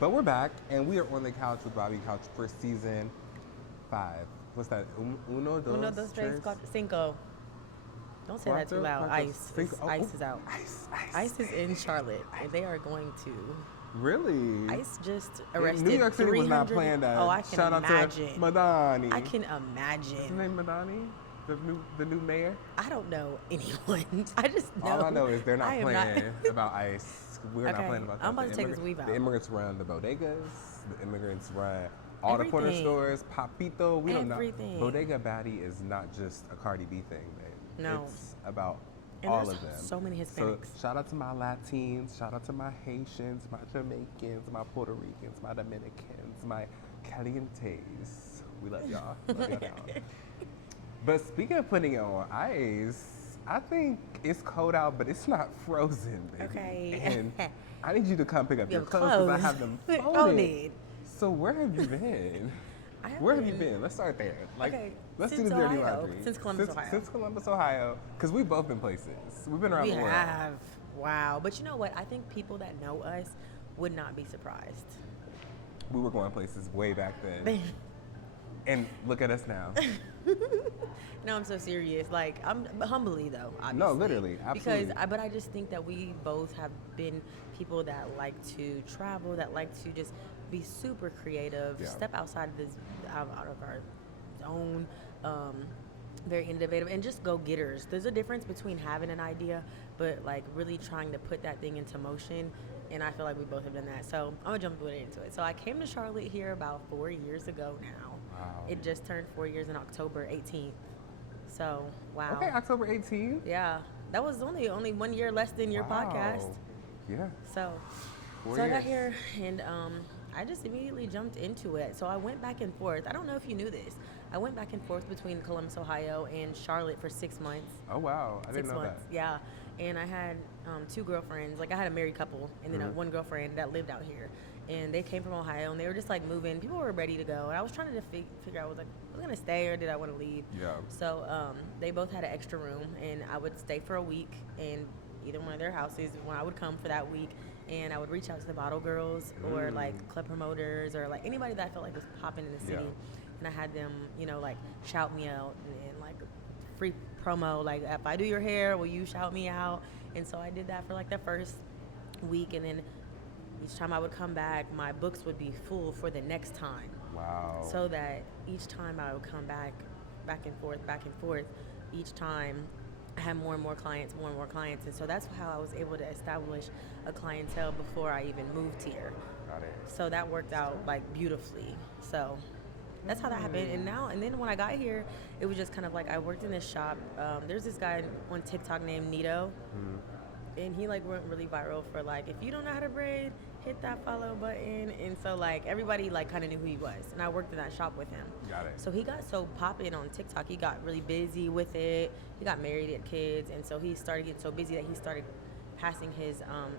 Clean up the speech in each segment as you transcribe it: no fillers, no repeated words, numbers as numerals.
But we're back, and we are on the couch with Bobby Couch for season 5. What's that? Uno, Uno, dos, dos, tres, tres, cuatro, cinco. Don't say that too cuatro, loud. cuatro, Ice. cinco. Oh, Ice is out. Ice. Ice is in Charlotte, and they are going to. Really? Ice just arrested New York City was not 300 planned that. Oh, I can Shout imagine. out to Madani. I can What's his imagine. name, Madani? The new mayor? I don't know anyone. I just know. All I know is they're not I am playing about ICE. We're not Okay, playing about that. I'm about to take his weave out. The immigrants run the bodegas. The immigrants run all the corner Everything. stores. Papito. We don't know. Everything. Bodega Baddie is not just a Cardi B thing, babe. No. It's about And all there's of them. so many Hispanics. So shout out to my Latins. Shout out to my Haitians, my Jamaicans, my Puerto Ricans, my Dominicans, my Calientes. We love y'all. Love y'all down. But speaking of putting it on ice, I think it's cold out, but it's not frozen, baby. Okay. And I need you to come pick up your Your clothes because I clothes. have them Folded. folded. So where have you been? Where have you been- been? Let's start there. Okay, Let's do since the dirty Ohio. laundry. Since Columbus, Ohio. Since Columbus, Ohio, because we've both been places. We've been around We the world. have. Wow. But you know what? I think people that know us would not be surprised. We were going places way back then. And look at us now. No, I'm so serious. Like, I'm humbly though. Obviously. No, literally, absolutely. But I just think that we both have been people that like to travel, that like to just be super creative, Yeah. step outside of this, out of our zone, very innovative, and just go getters. There's a difference between having an idea, but like really trying to put that thing into motion. And I feel like we both have done that. So I'm gonna jump right into it. So I came to Charlotte here about 4 years ago now. Wow. It just turned 4 years in October 18th. So wow. Okay, October 18th. Yeah, that was only 1 year less than your Wow. podcast. Yeah. So, 4 I got years. here and I just immediately jumped into it. So I went back and forth. I don't know if you knew this. I went back and forth between Columbus, Ohio, and Charlotte for 6 months. Oh wow, I didn't 6 know months, that. yeah. And I had 2 girlfriends. Like I had a married couple, and then Mhm. one girlfriend that lived out here. And they came from Ohio, and they were just like moving. People were ready to go, and I was trying to figure out, was I gonna stay or did I want to leave? Yeah. So they both had an extra room, and I would stay for a week in either one of their houses when I would come for that week. And I would reach out to the bottle girls or like club promoters or like anybody that I felt like was popping in the city. Yeah. And I had them, like shout me out and like free promo. Like if I do your hair, will you shout me out? And so I did that for like the first week, and then each time I would come back, my books would be full for the next time. Wow. So that each time I would come back and forth, each time I had more and more clients. And so that's how I was able to establish a clientele before I even moved here. Got it. So that worked out like beautifully. So that's how that happened. And then when I got here, it was just kind of like I worked in this shop. There's this guy on TikTok named Nito. And he like went really viral for like, if you don't know how to braid, hit that follow button. And so like everybody like kind of knew who he was, and I worked in that shop with him. Got it. So he got so popping on TikTok, he got really busy with it. He got married, he had kids, and so he started getting so busy that he started passing his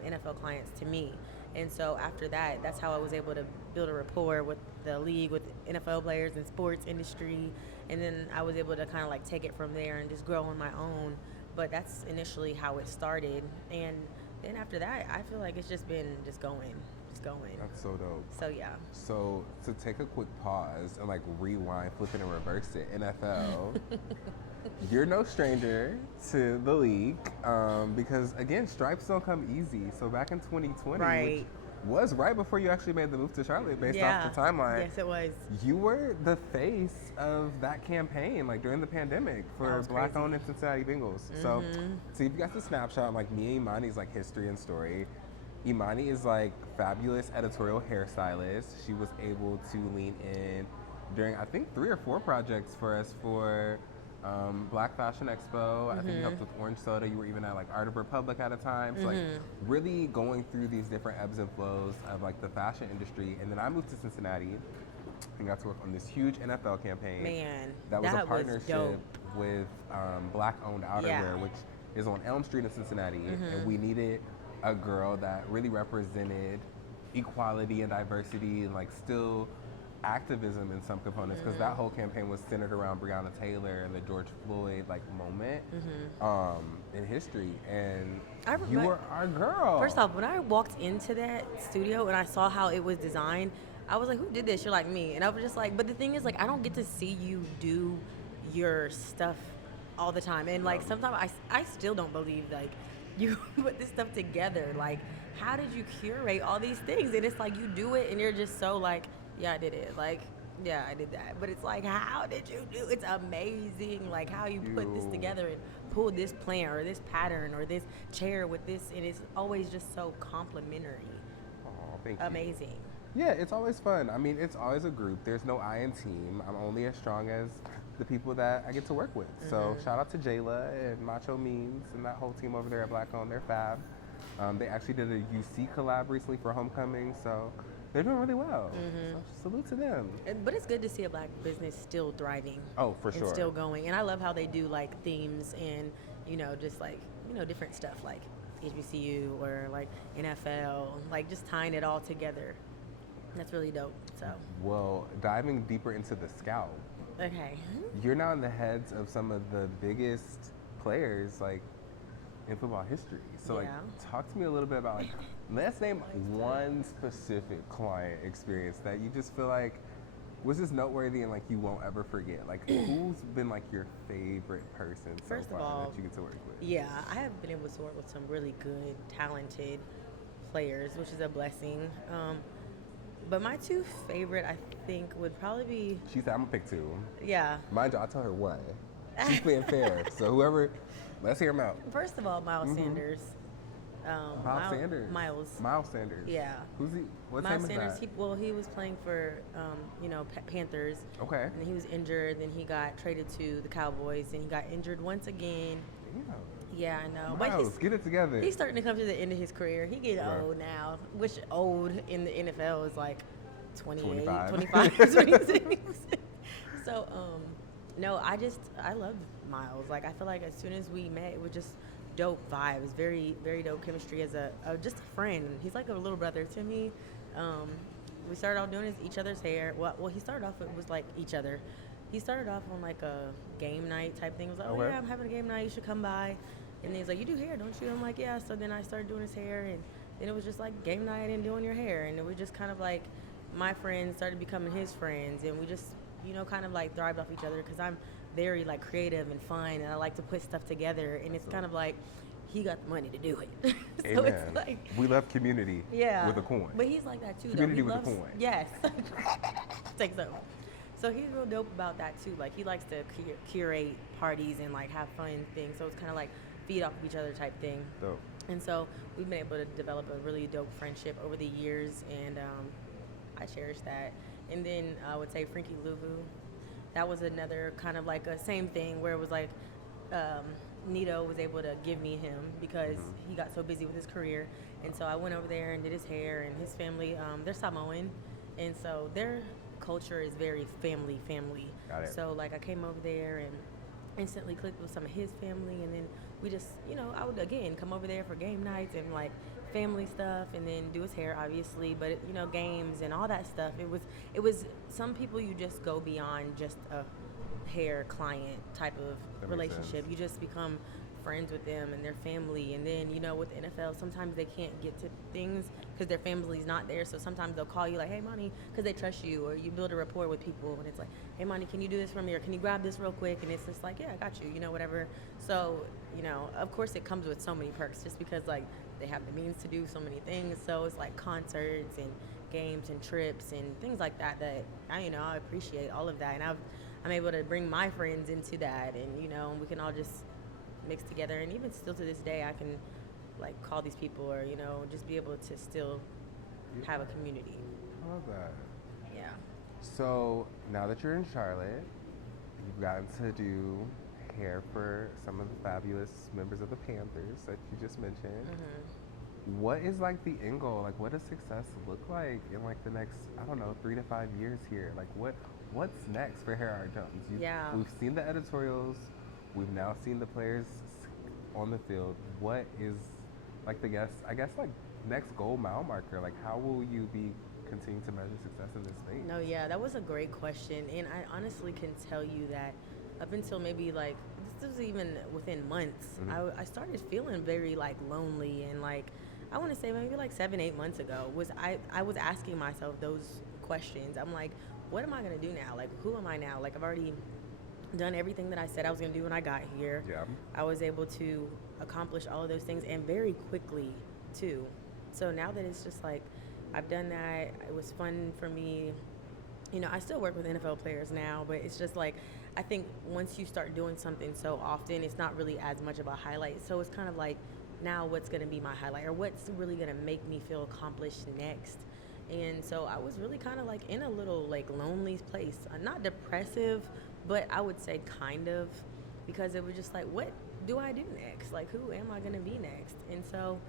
NFL clients to me. And so after that, that's how I was able to build a rapport with the league, with NFL players and sports industry. And then I was able to kind of like take it from there and just grow on my own. But that's initially how it started. And then after that, I feel like it's just been just going. That's so dope. So yeah. So to take a quick pause and like rewind, flip it, and reverse it, NFL, you're no stranger to the league because again, stripes don't come easy. So back in 2020, Right. which was right before you actually made the move to Charlotte, based Yeah. off the timeline. Yes, it was. You were the face of that campaign, like during the pandemic, That for was Black-owned crazy. and Cincinnati Bengals. So if you got the snapshot, like me and Imani's like history and story. Imani is like fabulous editorial hairstylist. She was able to lean in during I think 3 or 4 projects for us for Black Fashion Expo. I think you helped with Orange Soda. You were even at like Art of Republic at a time. So like really going through these different ebbs and flows of like the fashion industry. And then I moved to Cincinnati and got to work on this huge NFL campaign. Man, that was a that was partnership dope. with Black-owned outerwear, Yeah. which is on Elm Street in Cincinnati. And we needed a girl that really represented equality and diversity and like still activism in some components, because that whole campaign was centered around Breonna Taylor and the George Floyd like moment in history, and you were our girl. First off, when I walked into that studio and I saw how it was designed, I was like, who did this? You're like me. And I was just like, but the thing is, like, I don't get to see you do your stuff all the time. And like sometimes I still don't believe like you put this stuff together. Like, how did you curate all these things? And it's like you do it and you're just so like, yeah, I did it. Like, yeah, I did that. But it's like, how did you do? It's amazing, like how you put this together and pull this plant or this pattern or this chair with this, and it's always just so complimentary. Oh, thank you. Amazing. Yeah, it's always fun. I mean, it's always a group. There's no I in team. I'm only as strong as the people that I get to work with. So shout out to Jayla and Macho Means and that whole team over there at Black Owned. They're fab. They actually did a UC collab recently for Homecoming, so they're doing really well. So salute to them. But it's good to see a black business still thriving. Oh, for and sure. Still going. And I love how they do like themes and, you know, just like, you know, different stuff like HBCU or like NFL, like just tying it all together. That's really dope. So. Well, diving deeper into the scout. Okay. You're now in the heads of some of the biggest players like in football history. So like talk to me a little bit about like, let's name one specific client experience that you just feel like was just noteworthy and like you won't ever forget. Like who's been like your favorite person so First of far all, that you get to work with? Yeah, I have been able to work with some really good, talented players, which is a blessing. But my two favorite, I think, would probably be. She said, I'm gonna pick two. Yeah. Mind you, I'll tell her one. She's being fair. So whoever, let's hear him out. First of all, Miles Sanders. Miles Sanders. Miles Sanders. Yeah. Who's he? What Miles team Sanders. is that? He was playing for, Panthers. Okay. And he was injured. Then he got traded to the Cowboys. And he got injured once again. Damn. Yeah, I know. Miles, But get it together. He's starting to come to the end of his career. He getting old now, which old in the NFL is like 28, 25, 26. So, no, I love Miles. Like, I feel like as soon as we met, it was just dope vibes, very, very dope chemistry as just a friend. He's like a little brother to me. We started off doing each other's hair. Well, he started off, it was like each other. He started off on like a game night type thing. He was like, oh yeah, I'm having a game night, you should come by. And then he's like, you do hair, don't you? I'm like, yeah. So then I started doing his hair, and then it was just like game night and doing your hair. And it was just kind of like my friends started becoming his friends, and we just, kind of like thrived off each other because I'm very like creative and fun, and I like to put stuff together. And it's kind of like he got the money to do it. So Amen. it's like we love community with a coin. But he's like that too. Community though. He with loves, a coin. Yes. Takes over. So he's real dope about that too. Like he likes to curate parties and like have fun things. So it's kind of like feed off of each other type thing. Dope. And so we've been able to develop a really dope friendship over the years, and I cherish that. And then I would say Frankie Louvu. That was another kind of like a same thing where it was like Nito was able to give me him because he got so busy with his career. And so I went over there and did his hair, and his family, they're Samoan. And so their culture is very family. Got it. So like I came over there and instantly clicked with some of his family, and then we just, I would again come over there for game nights and like family stuff, and then do his hair obviously, but games and all that stuff. It was some people you just go beyond just a hair client type of relationship. You just become friends with them and their family. And then with the NFL, sometimes they can't get to things because their family's not there, so sometimes they'll call you like, hey Imani, because they trust you, or you build a rapport with people, and it's like, hey Imani, can you do this for me, or can you grab this real quick? And it's just like, yeah, I got you, whatever. So of course it comes with so many perks just because like they have the means to do so many things. So it's like concerts and games and trips and things like that I appreciate all of that, and I'm able to bring my friends into that, and we can all just mix together. And even still to this day I can like call these people, or just be able to still have a community. I love that. Yeah. So now that you're in Charlotte, you've gotten to do hair for some of the fabulous members of the Panthers that you just mentioned. What is like the end goal? Like what does success look like in like the next, 3 to 5 years here? Like what's next for Hair Art Jones? We've seen the editorials, we've now seen the players on the field. What is like like next goal mile marker? Like how will you be continue to measure success in this space? No, yeah, that was a great question. And I honestly can tell you that up until maybe like, this was even within months, I started feeling very like lonely and like, I want to say maybe like 7, 8 months ago I was asking myself those questions. I'm like, what am I going to do now? Like, who am I now? Like, I've already done everything that I said I was going to do when I got here. Yeah. I was able to accomplish all of those things and very quickly too. So now that it's just like, I've done that, it was fun for me. You know, I still work with NFL players now, but it's just like, I think once you start doing something so often, it's not really as much of a highlight. So it's kind of like, now what's going to be my highlight, or what's really going to make me feel accomplished next? And so I was really kind of like in a little like lonely place, not depressive, but I would say kind of, because it was just like, what do I do next? Like, who am I going to be next? And so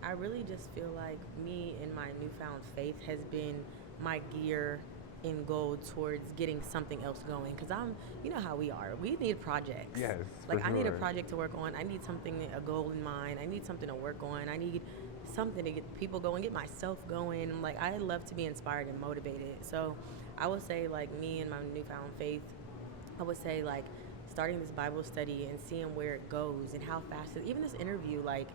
I really just feel like me and my newfound faith has been my gear and goal towards getting something else going. Because you know how we are. We need projects. Yes, like, for I need a sure. project to work on. I need something, a goal in mind. I need something to work on. I need something to get people going, get myself going. Like, I love to be inspired and motivated. So I would say, like, me and my newfound faith, I would say, like, starting this Bible study and seeing where it goes and how fast even this interview, like,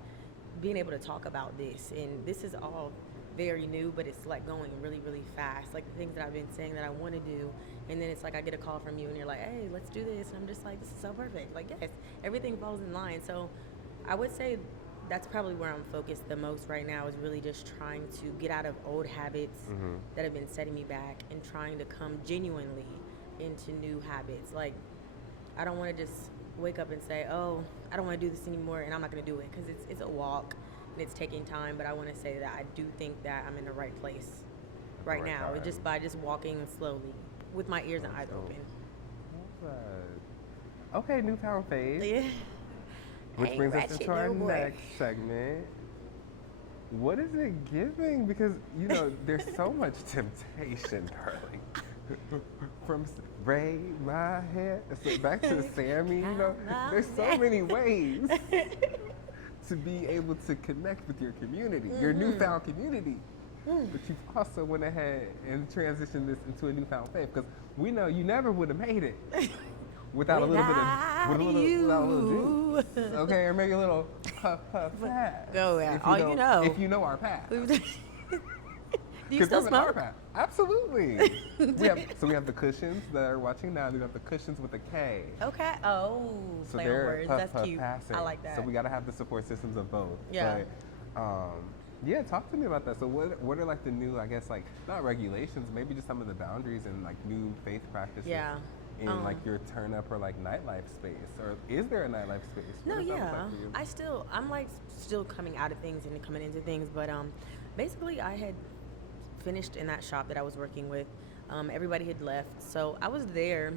being able to talk about this, and this is all very new, but it's like going really, really fast. Like the things that I've been saying that I want to do, and then it's like I get a call from you and you're like, hey, let's do this, and I'm just like, this is so perfect. Like, yes, everything falls in line. So I would say that's probably where I'm focused the most right now, is really just trying to get out of old habits that have been setting me back and trying to come genuinely into new habits. Like, I don't want to just wake up and say, oh, I don't want to do this anymore and I'm not going to do it, because it's a walk and it's taking time. But I want to say that I do think that I'm in the right place right now, just by just walking slowly with my ears and eyes open. Okay, newfound faith. Yeah. Which Hey, brings us Ratchet, into our no boy. next segment. What is it giving? Because, you know, there's so much temptation, darling. From braid my hair, so back to Sammy, you know, there's so many ways to be able to connect with your community, your newfound community. But you've also went ahead and transitioned this into a newfound faith, because we know you never would have made it without a little bit of, without a little juice. Okay, or maybe a little puff pass. Go yeah. If you know our path. Do you still smoke? Absolutely. we have the cushions that are watching now. We have the cushions with a K. Okay. Oh, So play on they're words. puff, That's puff cute. passing. I like that. So we got to have the support systems of both. Yeah. But, yeah, talk to me about that. So what are like the new, I guess, like, not regulations, maybe just some of the boundaries and like new faith practices Yeah. in like your turn up or like nightlife space? Or is there a nightlife space? No, What does that look yeah. like for you? I'm like still coming out of things and coming into things, but basically I had finished in that shop that I was working with. Everybody had left, so I was there,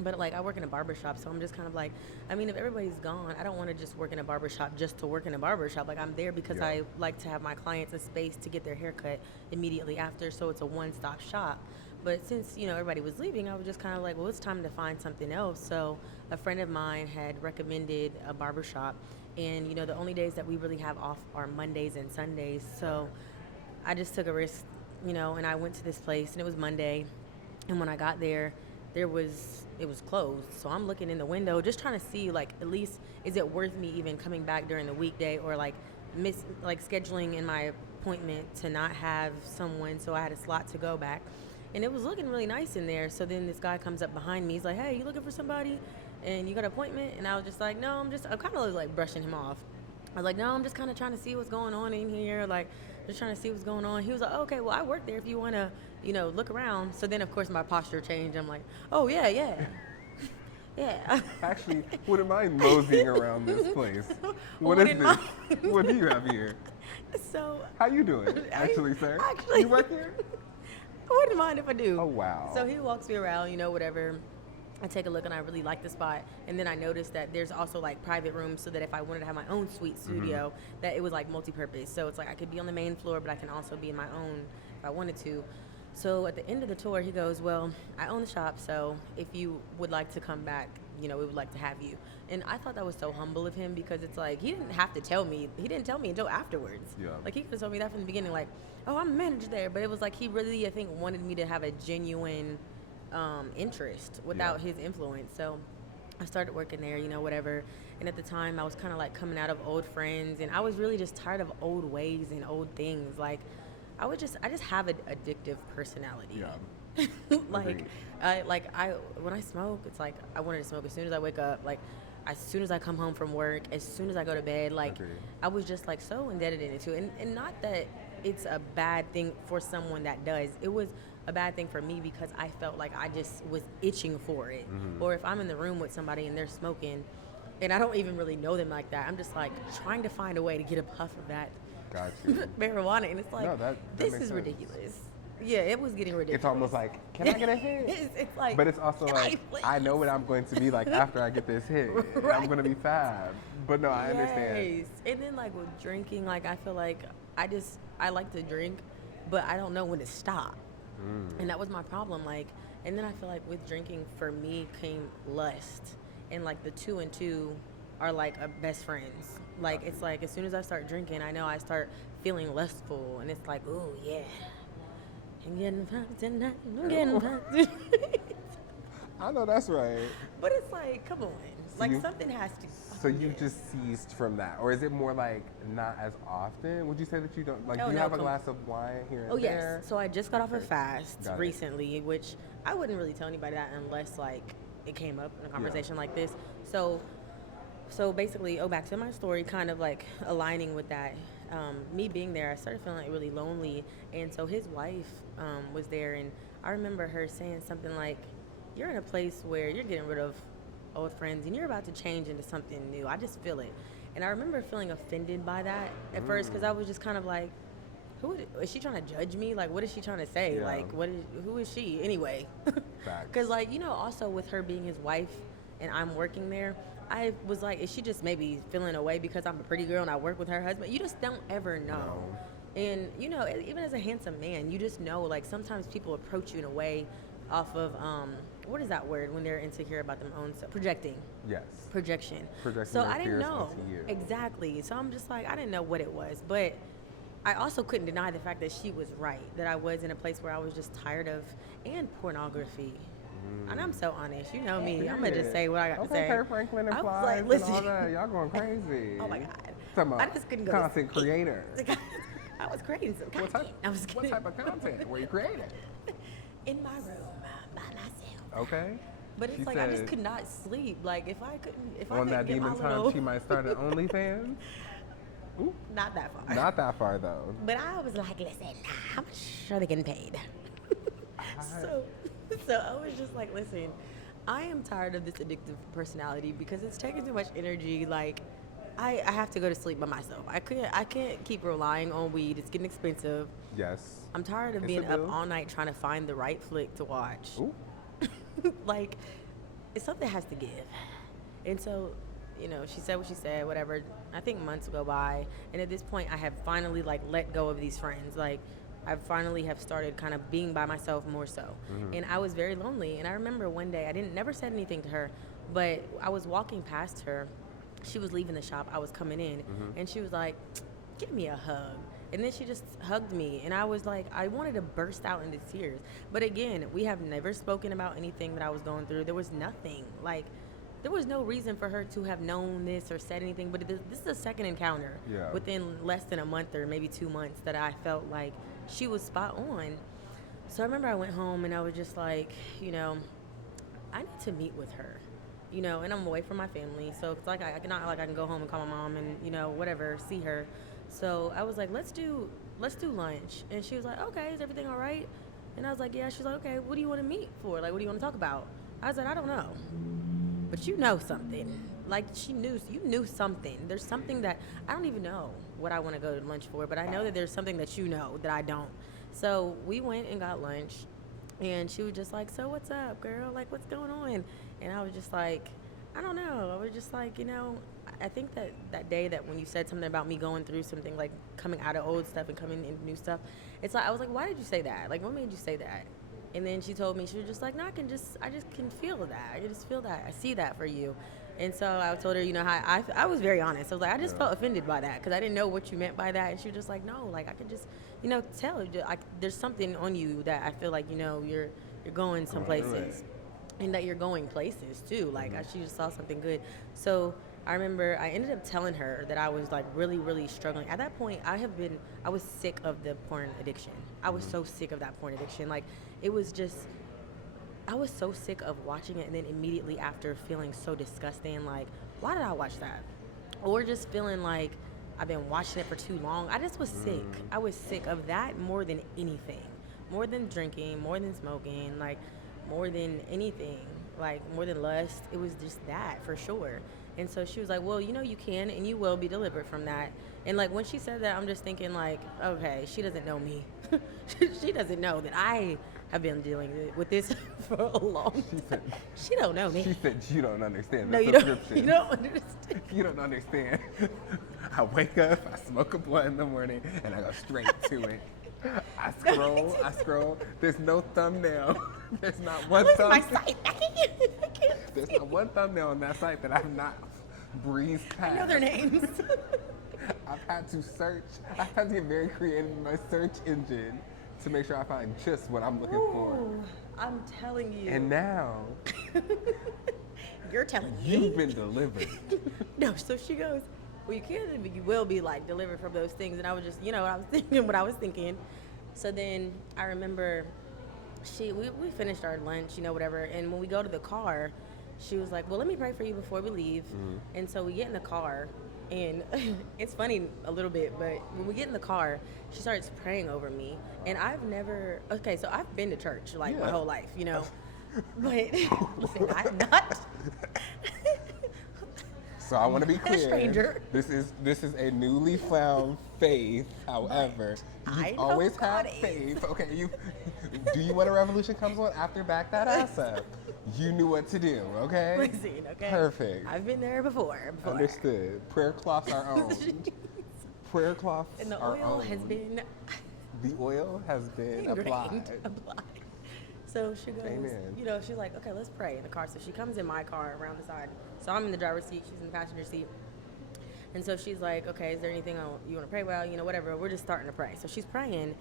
but like I work in a barber shop, so I'm just kind of like, I mean, if everybody's gone, I don't want to just work in a barber shop just to work in a barber shop. Like, I'm there because I like to have my clients a space to get their haircut immediately after, so it's a one-stop shop. But since, you know, everybody was leaving, I was just kind of like, well, it's time to find something else. So a friend of mine had recommended a barber shop, and, you know, the only days that we really have off are Mondays and Sundays. So I just took a risk, you know, and I went to this place, and it was Monday. And when I got there, it was closed. So I'm looking in the window, just trying to see, like, at least, is it worth me even coming back during the weekday, or like scheduling in my appointment to not have someone, so I had a slot to go back. And it was looking really nice in there. So then this guy comes up behind me. He's like, hey, you looking for somebody? And you got an appointment? And I was just like, no, I'm kind of like brushing him off. I was like, no, I'm just kind of trying to see what's going on in here. Like, just trying to see what's going on. He was like, oh, okay, well, I work there if you want to, you know, look around. So then, of course, my posture changed. I'm like, oh, yeah. Yeah. Actually, wouldn't mind moseying around this place. What is this? What do you have here? So. How you doing, actually, sir? Actually. You work here? I wouldn't mind if I do. Oh, wow. So he walks me around, you know, whatever. I take a look, and I really like the spot. And then I noticed that there's also like private rooms, so that if I wanted to have my own suite studio, that it was like multi-purpose. So it's like I could be on the main floor, but I can also be in my own if I wanted to. So at the end of the tour, he goes, well, I own the shop, so if you would like to come back, we would like to have you. And I thought that was so humble of him because it's like, he didn't have to tell me. He didn't tell me until afterwards. Yeah. Like, he could have told me that from the beginning, like, oh, I'm a manager there. But it was like, he really, I think, wanted me to have a genuine interest without his influence. So I started working there, whatever. And at the time, I was kind of like coming out of old friends. And I was really just tired of old ways and old things. Like, I just have an addictive personality. Yeah. Like, when I smoke, it's like I wanted to smoke as soon as I wake up. Like, as soon as I come home from work, as soon as I go to bed. Like, Agreed. I was just like so indebted into it. And not that it's a bad thing for someone that does. It was a bad thing for me because I felt like I just was itching for it. Mm-hmm. Or if I'm in the room with somebody and they're smoking, and I don't even really know them like that, I'm just like trying to find a way to get a puff of that. Got you. Marijuana, and it's like, No, that this makes is sense. ridiculous. Yeah, it was getting ridiculous. It's almost like, can I get a hit? It's like, But it's also "Can like, please?" I know what I'm going to be like after I get this hit. Right. I'm going to be fab. But no, I understand. Yes. And then like with drinking, like I feel like I like to drink, but I don't know when to stop. And that was my problem. Like, and then I feel like with drinking for me came lust, and like the two and two are like best friends. Like, it's like as soon as I start drinking, I know I start feeling lustful, and it's like, oh yeah, I'm getting fucked tonight. I'm getting fucked. I know that's right. But it's like, come on, So like you- something has to. So you just ceased from that, or is it more like not as often? Would you say that you don't like? Oh, Do you no, have a glass of wine here and Oh there? yes. So I just got off a fast Got it. recently, which I wouldn't really tell anybody that unless like it came up in a conversation like this. So basically, back to my story, kind of like aligning with that. Me being there, I started feeling like really lonely, and so his wife was there, and I remember her saying something like, "You're in a place where you're getting rid of old friends, and you're about to change into something new. I just feel it." And I remember feeling offended by that at first because I was just kind of like, is she trying to judge me? Like, what is she trying to say? Yeah. Like, who is she anyway? Facts. Because like, also with her being his wife and I'm working there, I was like, is she just maybe feeling away because I'm a pretty girl and I work with her husband? You just don't ever know. No. And even as a handsome man, you just know, like, sometimes people approach you in a way off of what is that word when they're insecure about their own self? Projection. Projecting So their I didn't fears know onto you. exactly. So I'm just like, I didn't know what it was, but I also couldn't deny the fact that she was right, that I was in a place where I was just tired of pornography. And I'm so honest, you know me. I'm gonna just say what I got to say. Kirk Franklin and I was Flies like, and listen. all that. Y'all going crazy. Oh my God. Talking about I just couldn't go. content creator. I was creating some What content. type? I was What kidding. type of content were you creating? In my room by myself. Okay. But it's She like I just said could not sleep. Like if I couldn't on that get my demon time, little, she might start at OnlyFans. Ooh, not that far. not that far though. But I was like, listen, how much are they getting paid? so I was just like, listen, I am tired of this addictive personality because it's taking too much energy. Like, I have to go to sleep by myself. I can't keep relying on weed. It's getting expensive. Yes. I'm tired of It's being a up bill. all night trying to find the right flick to watch. Ooh. Like, something has to give. And so, she said what she said, whatever. I think months go by, and at this point, I have finally like let go of these friends. Like, I finally have started kind of being by myself more so. And I was very lonely. And I remember one day, never said anything to her, but I was walking past her. She was leaving the shop. I was coming in, and she was like, "Give me a hug." And then she just hugged me, and I was like, I wanted to burst out into tears. But again, we have never spoken about anything that I was going through. There was nothing. Like, there was no reason for her to have known this or said anything. But this is the second encounter within less than a month or maybe 2 months that I felt like she was spot on. So I remember I went home, and I was just like, I need to meet with her. And I'm away from my family, so it's like I can go home and call my mom and whatever, see her. So I was like, let's do lunch, and she was like, okay, is everything all right? And I was like, yeah. She's like, okay, what do you want to meet for? Like, what do you want to talk about? I was like, I don't know, but you know something. Like, you knew something. There's something that I don't even know what I want to go to lunch for, but I know that there's something that you know that I don't. So we went and got lunch. And she was just like, so what's up, girl? Like, what's going on? And I was just like, I don't know. I was just like, I think that day that when you said something about me going through something, like coming out of old stuff and coming into new stuff, it's like I was like, why did you say that? Like, what made you say that? And then she told me, she was just like, no, I just can feel that. I can just feel that. I see that for you. And so I told her, how I was very honest. I was like, I just felt offended by that because I didn't know what you meant by that. And she was just like, no, like I can just, tell. There's something on you that I feel like, you're going some places. And that you're going places too. Like she just saw something good. So I remember I ended up telling her that I was like really, really struggling. At that point, I was sick of the porn addiction. I was so sick of that porn addiction. Like it was just, I was so sick of watching it and then immediately after feeling so disgusting. Like, why did I watch that? Or just feeling like I've been watching it for too long. I just was sick. I was sick of that more than anything. More than drinking, more than smoking, like more than anything, like more than lust. It was just that for sure. And so she was like, well, you can and you will be delivered from that. And like when she said that, I'm just thinking like, okay, she doesn't know me. She doesn't know that I have been dealing with this for a long time. She don't know me. She said you don't understand No, the you subscription. You don't understand. You don't understand. I wake up, I smoke a blunt in the morning, and I go straight to it. I scroll. There's no thumbnail. There's not one thumbnail. My site. I can't There's not one thumbnail on that site that I've not breezed past. I know their names. I've had to search. I've had to get very creative in my search engine to make sure I find just what I'm looking for. I'm telling you. And now, you're telling me. you've been delivered. No, so she goes, well, you will be like delivered from those things. And I was just, what I was thinking. So then I remember we finished our lunch, whatever. And when we go to the car, she was like, well, let me pray for you before we leave. And so we get in the car. And it's funny a little bit, but when we get in the car, she starts praying over me. And I've been to church my whole life, But listen, I'm not. So I want to be clear. Stranger. This is a newly found faith. However, you've always had faith. Okay, do you when a revolution comes on after back that ass up? You knew what to do, okay? Listen, okay. Perfect. I've been there before. Understood. Prayer cloths are own. Prayer cloths and the are oil own. has been. The oil has been applied. So she goes, Amen. she's like, okay, let's pray in the car. So she comes in my car around the side. So I'm in the driver's seat, she's in the passenger seat. And so she's like, okay, is there anything you want to pray about? Whatever. We're just starting to pray. So she's praying.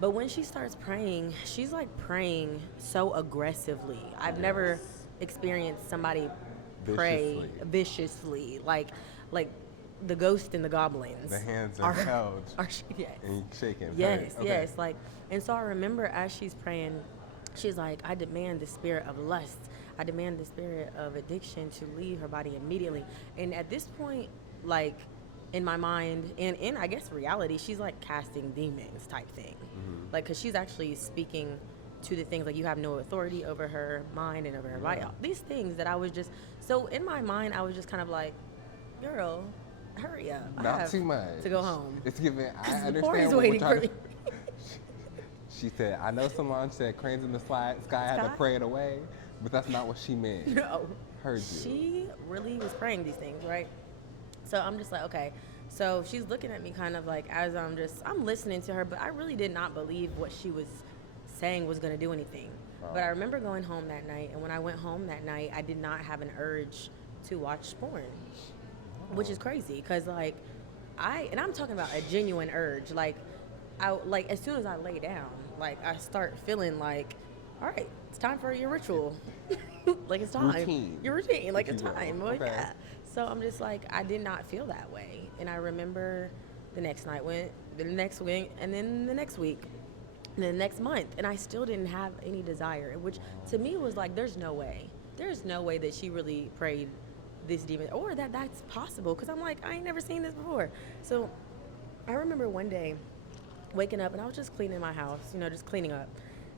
But when she starts praying, she's like praying so aggressively. I've never experienced somebody pray viciously. Like the ghost and the goblins. The hands are held. Yes. And shaking. Yes, okay. yes. And so I remember as she's praying, she's like, I demand the spirit of lust. I demand the spirit of addiction to leave her body immediately. And at this point, like in my mind and in, I guess, reality, she's like casting demons type thing. Like, because she's actually speaking to the things like you have no authority over her mind and over her body. These things that I was just, so in my mind, I was just kind of like, girl, hurry up. Not too much. To go home. It's giving, I The understand party's what we're waiting trying for to. me. She said, I know Solange said cranes in the sky had to pray it away, but that's not what she meant. No. Heard you. She really was praying these things, right? So I'm just like, okay. So she's looking at me kind of like as I'm listening to her, but I really did not believe what she was saying was going to do anything. But I remember going home that night, and when I went home that night, I did not have an urge to watch porn, which is crazy because I'm talking about a genuine urge. Like as soon as I lay down, like I start feeling like, all right, it's time for your ritual. Like it's time. Your routine. Like it's time. Well, okay. Yeah. So I'm just like, I did not feel that way. And I remember the next night the next week, and then the next week, and then the next month. And I still didn't have any desire, which to me was like, there's no way. There's no way that she really prayed this demon, or that's possible. Because I'm like, I ain't never seen this before. So I remember one day waking up, and I was just cleaning my house, just cleaning up.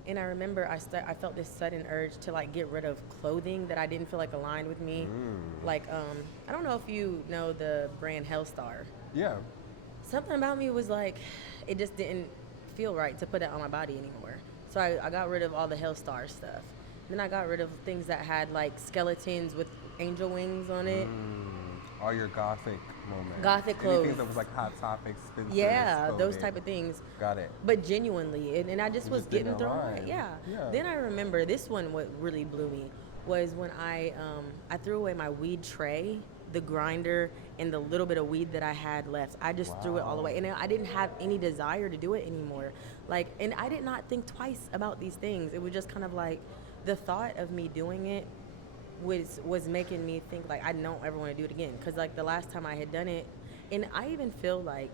And I remember I felt this sudden urge to like get rid of clothing that I didn't feel like aligned with me. Like I don't know if you know the brand Hellstar. Yeah. Something about me was like, it just didn't feel right to put it on my body anymore. So I got rid of all the Hellstar stuff. Then I got rid of things that had like skeletons with angel wings on it. all your gothic moments. Gothic Anything clothes. that was like Hot Topic, Spencer's, Yeah, those clothing. type of things. Got it. But genuinely, and I just You was just didn't getting thrown away. align. Yeah. Yeah. Then I remember this one. What really blew me was when I threw away my weed tray, the grinder, and the little bit of weed that I had left. I just threw it all away, and I didn't have any desire to do it anymore. Like, and I did not think twice about these things. It was just kind of like the thought of me doing it was making me think like I don't ever want to do it again. Because like the last time I had done it, and I even feel like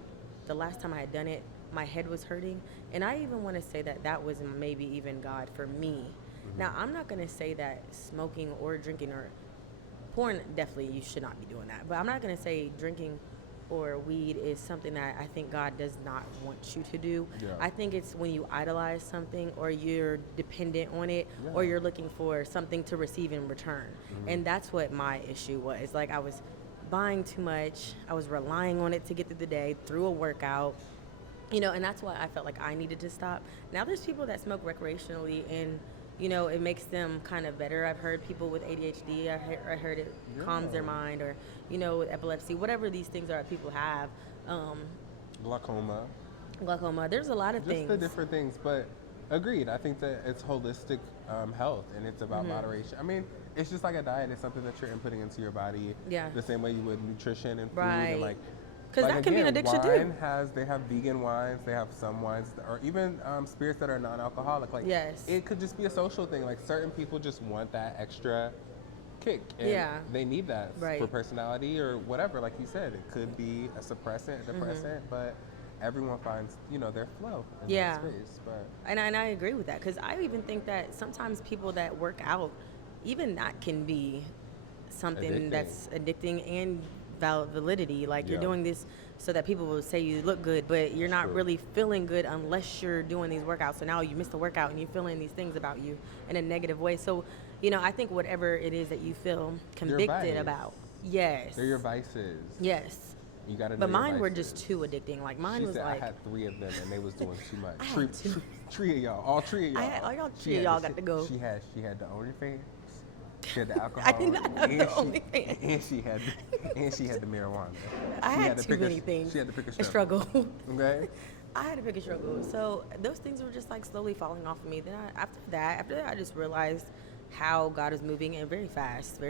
the last time I had done it, my head was hurting, and I even want to say that that was maybe even God for me. Now I'm not going to say that smoking or drinking or porn, definitely you should not be doing that, but I'm not going to say drinking or weed is something that I think God does not want you to do. Yeah. I think it's when you idolize something or you're dependent on it or you're looking for something to receive in return. And that's what my issue was. Like I was buying too much. I was relying on it to get through the day, through a workout. You know, and that's why I felt like I needed to stop. Now there's people that smoke recreationally and you know, it makes them kind of better. I've heard people with ADHD, I heard it calms their mind, or, you know, with epilepsy, whatever these things are that people have. Glaucoma. There's a lot of Just things. the different things, but agreed. I think that it's holistic health, and it's about moderation. I mean, it's just like a diet. It's something that you're inputting into your body. Yeah. The same way you would nutrition and food, Right. and like. Because that can be an addiction wine too. They have vegan wines, they have some wines, or even spirits that are non-alcoholic. Like, Yes. it could just be a social thing. Like, certain people just want that extra kick. And they need that for personality or whatever. Like you said, it could be a suppressant, a depressant, but everyone finds, you know, their flow in that space. But And I agree with that, because I even think that sometimes people that work out, even that can be something that's addicting and validity. Like you're doing this so that people will say you look good, but you're not really feeling good unless you're doing these workouts. So now you missed the workout and you're feeling these things about you in a negative way. So, you know, I think whatever it is that you feel convicted about, they're your vices. Yes. You gotta know but your mine were vices. just too addicting. Like mine She was said like I had 3 of them and they was doing too much. I had 2. Three of y'all, all 3 of y'all. All 3 of y'all got to go. She had the OnlyFans. She had the alcohol. I did not have the OnlyFans. And she had the marijuana. I had too many things. She had to pick a struggle. Okay. I had to pick a struggle. So those things were just like slowly falling off of me. Then after that, I just realized how God was moving, and very fast.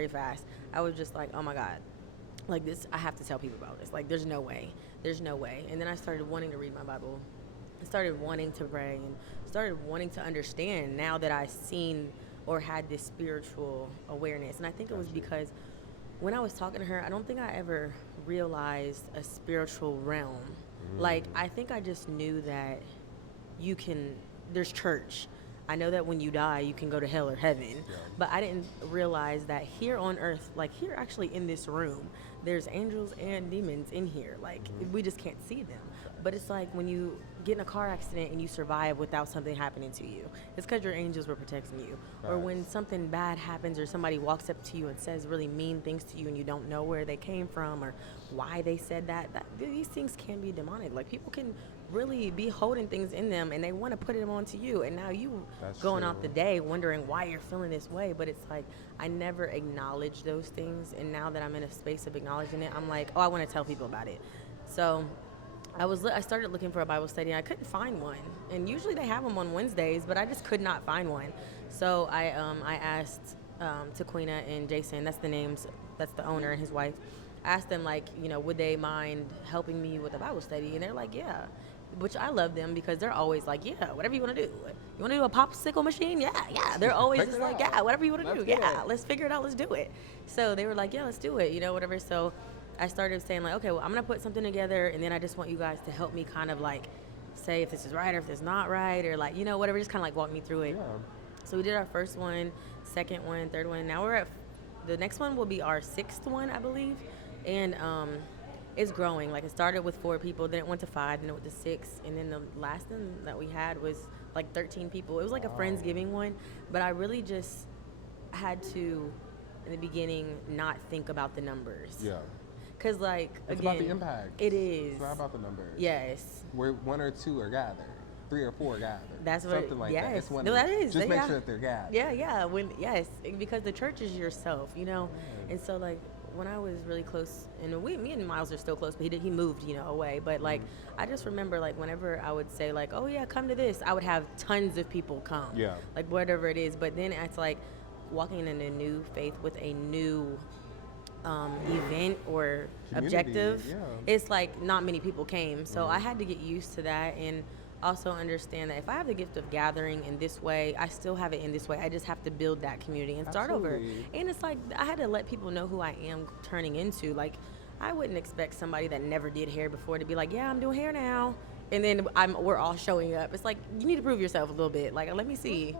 I was just like, oh my God, like this, I have to tell people about this. Like there's no way. And then I started wanting to read my Bible. I started wanting to pray and started wanting to understand now that I've seen or had this spiritual awareness. And I think it was because when I was talking to her, I don't think I ever realized a spiritual realm. Like, I think I just knew that there's church. I know that when you die, you can go to hell or heaven. But I didn't realize that here on earth, like here actually in this room, there's angels and demons in here. Like, we just can't see them. But it's like when you get in a car accident and you survive without something happening to you, it's because your angels were protecting you. Or when something bad happens or somebody walks up to you and says really mean things to you and you don't know where they came from or why they said that these things can be demonic. Like people can really be holding things in them and they want to put them onto you, and now you going out the day wondering why you're feeling this way. But it's like I never acknowledged those things, and now that I'm in a space of acknowledging it, I'm like, oh, I want to tell people about it. So I started looking for a Bible study, and I couldn't find one. And usually they have them on Wednesdays, but I just could not find one. So I asked Taquina and Jason, that's the names, that's the owner and his wife. I asked them, like, you know, would they mind helping me with a Bible study? And they're like, yeah. Which I love them because they're always like, yeah, whatever you want to do. You want to do a popsicle machine? Yeah. They're always just like, yeah, whatever you want to do. Yeah, let's figure it out. Let's do it. So they were like, yeah, let's do it, you know, whatever. So I started saying like, okay, well, I'm going to put something together, and then I just want you guys to help me kind of like say if this is right or if it's not right, or like, you know, whatever, just kind of like walk me through it. So we did our first one, second one, third one. Now we're at, the next one will be our 6th one, I believe. And it's growing. Like it started with 4 people, then it went to 5, then it went to 6. And then the last one that we had was like 13 people. It was like a Friendsgiving one, but I really just had to, in the beginning, not think about the numbers. Yeah. Because, like, it's again, about the impact. It is. It's not about the numbers. Yes. Where 1 or 2 are gathered, 3 or 4 are gathered. That's what. Something like yes. that. It's one. No, that is. Just make sure that they're gathered. Yeah. Because the church is yourself, you know. And so, like, when I was really close, and me and Miles are still close, but he moved, away. But like, I just remember like whenever I would say like, oh yeah, come to this, I would have tons of people come. Yeah. Like whatever it is. But then it's like walking in a new faith with a new event or Community, objective. yeah. It's like not many people came, so I had to get used to that and also understand that if I have the gift of gathering in this way, I still have it in this way. I just have to build that community and start over. Absolutely. And it's like I had to let people know who I am turning into. Like I wouldn't expect somebody that never did hair before to be like, yeah, I'm doing hair now. And then we're all showing up. It's like you need to prove yourself a little bit. Like let me see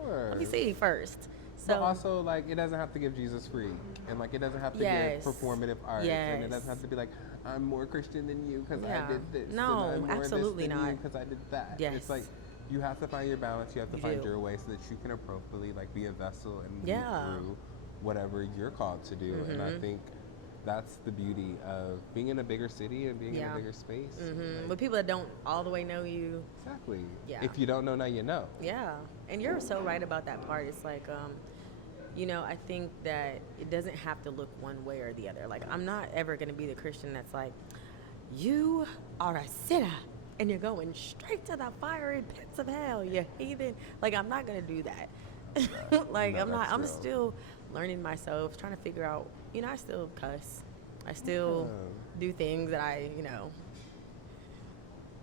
first. So But also, like, it doesn't have to give Jesus free. And, like, it doesn't have to Yes. give performative art. And it doesn't Yes. have to be like, I'm more Christian than you because Yeah. I did this. No, and I'm more absolutely this than you not. because I did that. Yes. It's like, you have to find your balance. You have to You find do. your way so that you can appropriately, like, be a vessel and Yeah. move through whatever you're called to do. And I think that's the beauty of being in a bigger city and being in a bigger space. Like, with people that don't all the way know you. exactly. Yeah. If you don't know, now you know. Yeah, and you're so right about that part. It's like, I think that it doesn't have to look one way or the other. Like, I'm not ever going to be the Christian that's like, you are a sinner and you're going straight to the fiery pits of hell, you heathen. Like, I'm not going to do that. Like, No, I'm not, that's I'm real. still learning myself, trying to figure out, I still cuss. I still do things that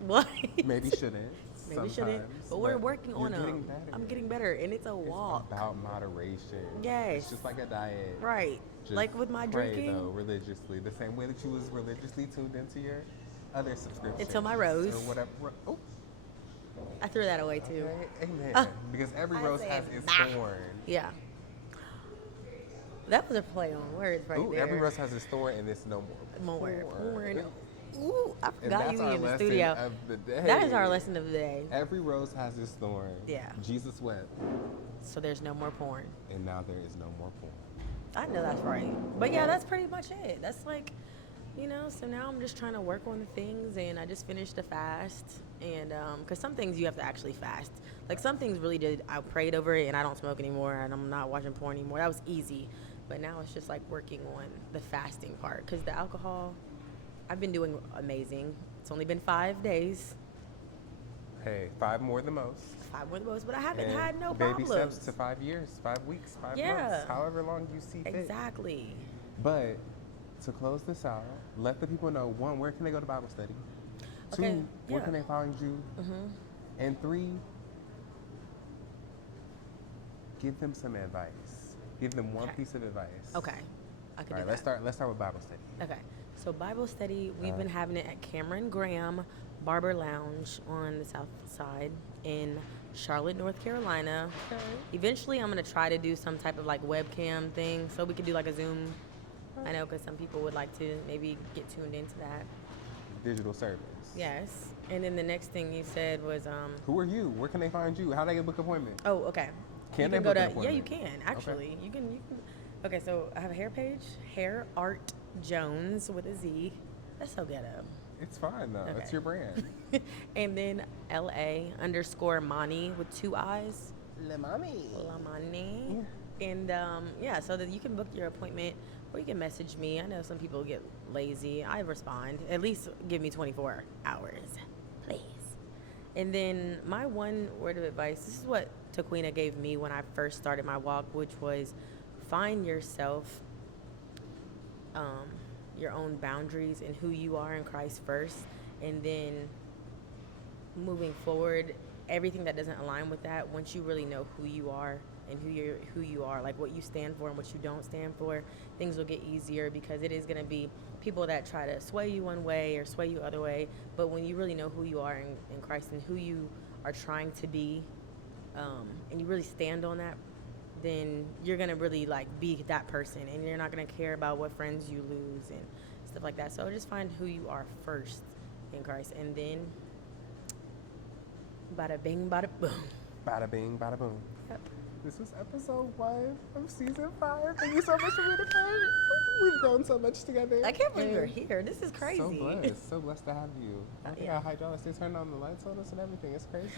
what? Maybe shouldn't. Maybe shouldn't, sometimes, but we're working you're on getting them. better. I'm getting better, and it's a It's walk. about moderation. Yes. It's just like a diet. Right. Just Like with my pray, drinking. though, religiously. The same way that you was religiously tuned into your other subscriptions. Until my rose. Or whatever. Oh, I threw that away too. okay. Amen. Because every I rose said has its bah. thorn. Yeah. That was a play on words right Ooh, there. every rose has its thorn, and it's no more. More. porn. Ooh, I And forgot that's you our in the lesson studio. of the day. That is our lesson of the day. Every rose has its thorn. Yeah. Jesus wept, So there's no more porn. and now there is no more porn. I know that's right. But yeah, that's pretty much it. That's like, so now I'm just trying to work on the things, and I just finished a fast. And because some things you have to actually fast. Like some things really did, I prayed over it, and I don't smoke anymore, and I'm not watching porn anymore. That was easy. But now it's just like working on the fasting part. Because the alcohol, I've been doing amazing. It's only been 5 days. Hey, 5 more than most. 5 more than most, but I haven't And had no baby problems. steps to 5 years, 5 weeks, 5 Yeah. months, however long you see fit. Exactly. But to close this out, let the people know, 1, where can they go to Bible study? 2, Okay, where yeah. can they find you? And 3, give them some advice. Give them one Okay. piece of advice. Okay. I can All right, do let's that. start with Bible study. Okay. So Bible study, we've been having it at Cameron Graham Barber Lounge on the south side in Charlotte, North Carolina. Okay. Eventually, I'm going to try to do some type of like webcam thing so we could do like a Zoom. I know because some people would like to maybe get tuned into that. Digital service. Yes. And then the next thing you said was, Who are you? Where can they find you? How do they get book appointment? oh, okay. Can you they can go book an to, yeah, you appointment? can actually. You can. Okay, so I have a hair page, Hair Art Jones with a Z. That's so ghetto. It's fine though. It's Okay. your brand. And then LA_Mani with 2 eyes. Le mommy. Lamani. And yeah, so that you can book your appointment or you can message me. I know some people get lazy. I respond. At least give me 24 hours, please. And then my one word of advice, this is what Taquina gave me when I first started my walk, which was find yourself, your own boundaries and who you are in Christ first, and then moving forward, everything that doesn't align with that, once you really know who you are and who you are, like what you stand for and what you don't stand for, things will get easier because it is going to be people that try to sway you one way or sway you other way. But when you really know who you are in Christ and who you are trying to be, and you really stand on that, then you're going to really like be that person, and you're not going to care about what friends you lose and stuff like that. So just find who you are first in Christ, and then bada bing, bada boom. Bada bing, bada boom. Yep. This was episode 1 of season 5. Thank you so much for being a part. We've grown so much together. I can't believe And you're here. This is crazy. So blessed to have you. I think our hydraulics, they turned on the lights on us and everything. It's crazy.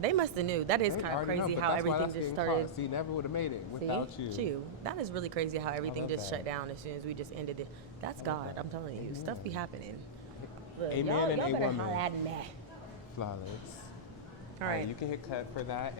They must have knew. That is They kind of already know, crazy but how that's why everything that's just getting started. caught. See, never would have made it without you. That is really crazy how everything love just that. shut down as soon as we just ended it. That's love God. that. I'm telling you. Amen. Stuff be happening. Look, Amen y'all and a better woman. holler at me. Flawless. All right. You can hit cut for that.